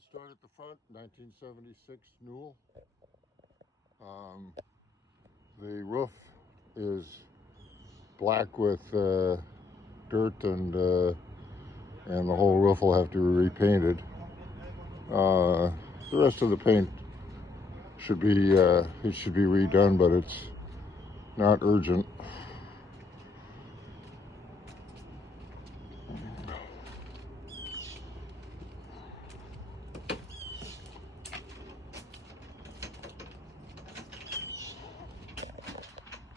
We'll start at the front, 1976 Newell. The roof is black with dirt, and the whole roof will have to be repainted. The rest of the paint should be redone, but it's not urgent.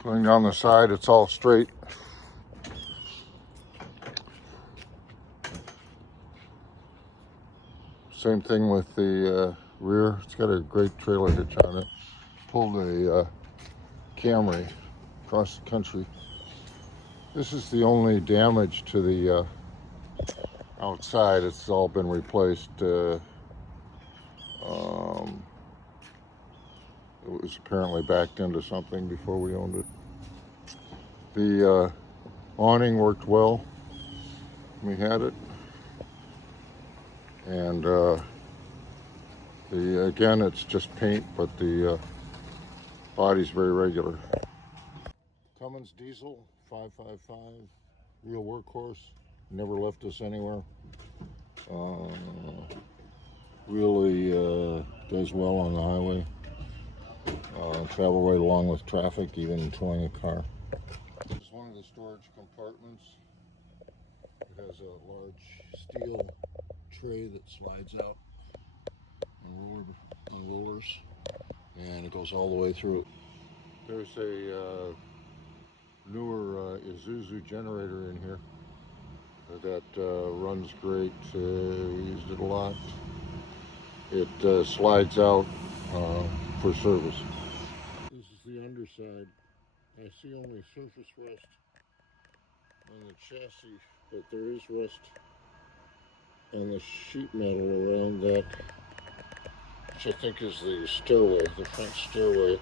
Going down the side, it's all straight. Same thing with the rear. It's got a great trailer hitch on it. Pulled a Camry across the country. This is the only damage to the outside. It's all been replaced. It was apparently backed into something before we owned it. The awning worked well. We had it. And again, it's just paint, but the body's very regular. Cummins diesel, 555, real workhorse. Never left us anywhere. Really does well on the highway. Travel right along with traffic, even towing a car. This is one of the storage compartments. It has a large steel tray that slides out on rollers, and it goes all the way through it. There's a newer Isuzu generator in here that runs great. We used it a lot. It slides out for service. This is the underside. I see only surface rust on the chassis, but there is rust on the sheet metal around that, which I think is the stairway, the front stairway.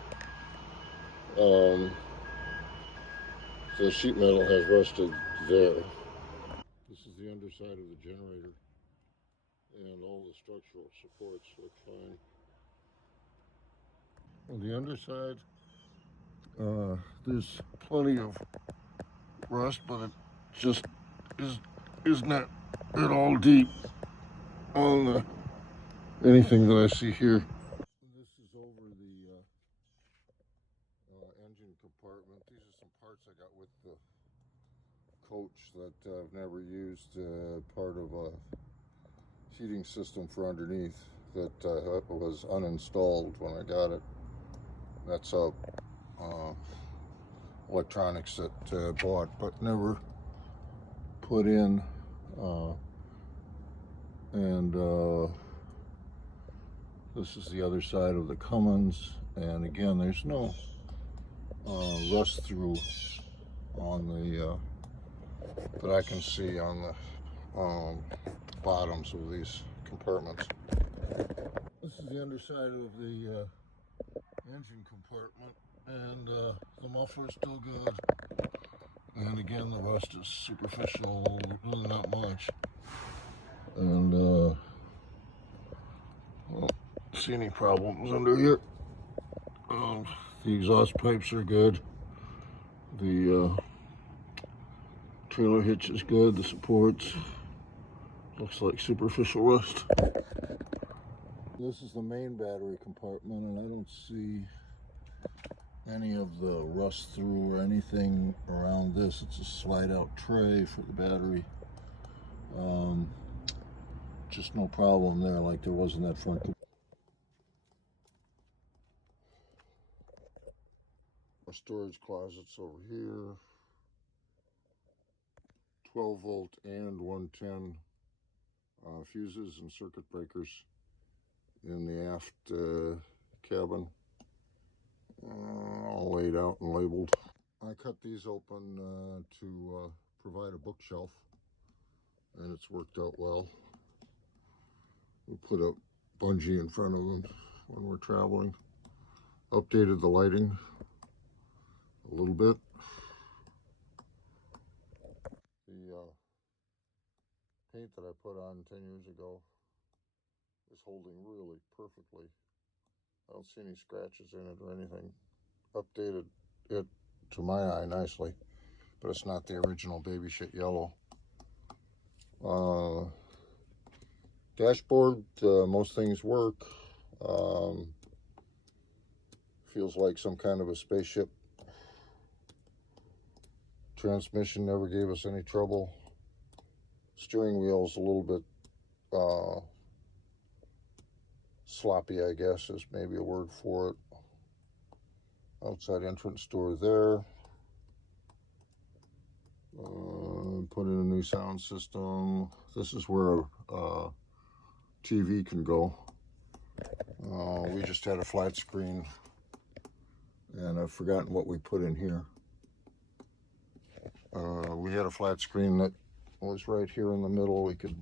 The sheet metal has rusted there. This is the underside of the generator, and all the structural supports look fine. On the underside, there's plenty of rust, but it just is not at all deep on anything that I see here. This is over the engine compartment. These are some parts I got with the coach that I've never used. Part of a heating system for underneath that was uninstalled when I got it. That's electronics that bought but never put in. This is the other side of the Cummins, and again, there's no rust through on the that I can see on the bottoms of these compartments. This is the underside of the engine compartment, and the muffler's still good. And again, the rust is superficial, really not much. And I don't see any problems under here. The exhaust pipes are good. The trailer hitch is good. The supports looks like superficial rust. This is the main battery compartment, and I don't see any of the rust through or anything around this. It's a slide out tray for the battery. Just no problem there like there was in that front. Our storage closets over here. 12 volt and 110 fuses and circuit breakers in the aft cabin, all laid out and labeled. I cut these open to provide a bookshelf, and it's worked out well. We put a bungee in front of them when we're traveling. Updated the lighting a little bit. The paint that I put on 10 years ago is holding really perfectly. I don't see any scratches in it or anything. Updated it to my eye nicely, but it's not the original baby shit yellow. Dashboard, most things work. Feels like some kind of a spaceship. Transmission never gave us any trouble. Steering wheel's a little bit sloppy, I guess is maybe a word for it. Outside entrance door there. Put in a new sound system. This is where TV can go. We just had a flat screen, and I've forgotten what we put in here. We had a flat screen that was right here in the middle. We could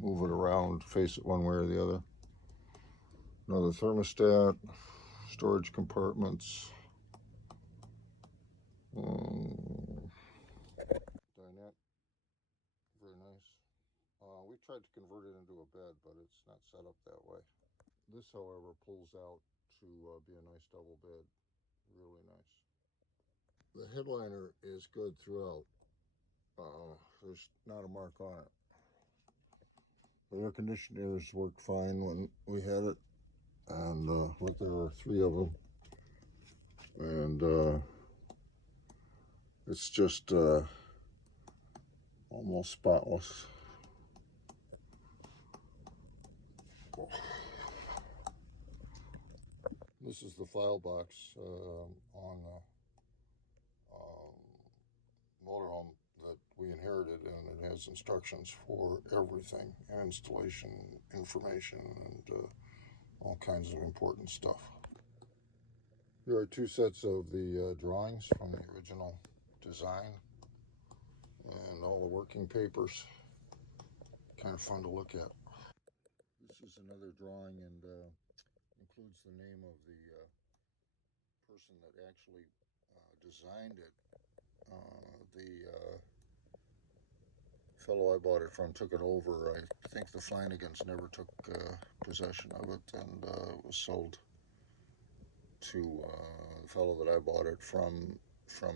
move it around, face it one way or the other. Another thermostat, storage compartments. Dinette, very nice. We tried to convert it into a bed, but it's not set up that way. This, however, pulls out to be a nice double bed. Really nice. The headliner is good throughout. There's not a mark on it. The air conditioners worked fine when we had it, and look, there are 3 of them, and it's just almost spotless. This is the file box on the motorhome that we inherited, and it has instructions for everything, installation information, and all kinds of important stuff. Here are 2 sets of the drawings from the original design and all the working papers. Kind of fun to look at. This is another drawing, and includes the name of the person that actually designed it. The fellow I bought it from took it over. I think the Flanagans never took possession of it, and it was sold to the fellow that I bought it from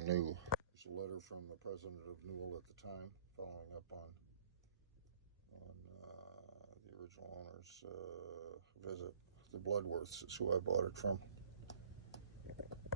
Newell. There's a letter from the president of Newell at the time, following up on the original owner's visit. The Bloodworths is who I bought it from.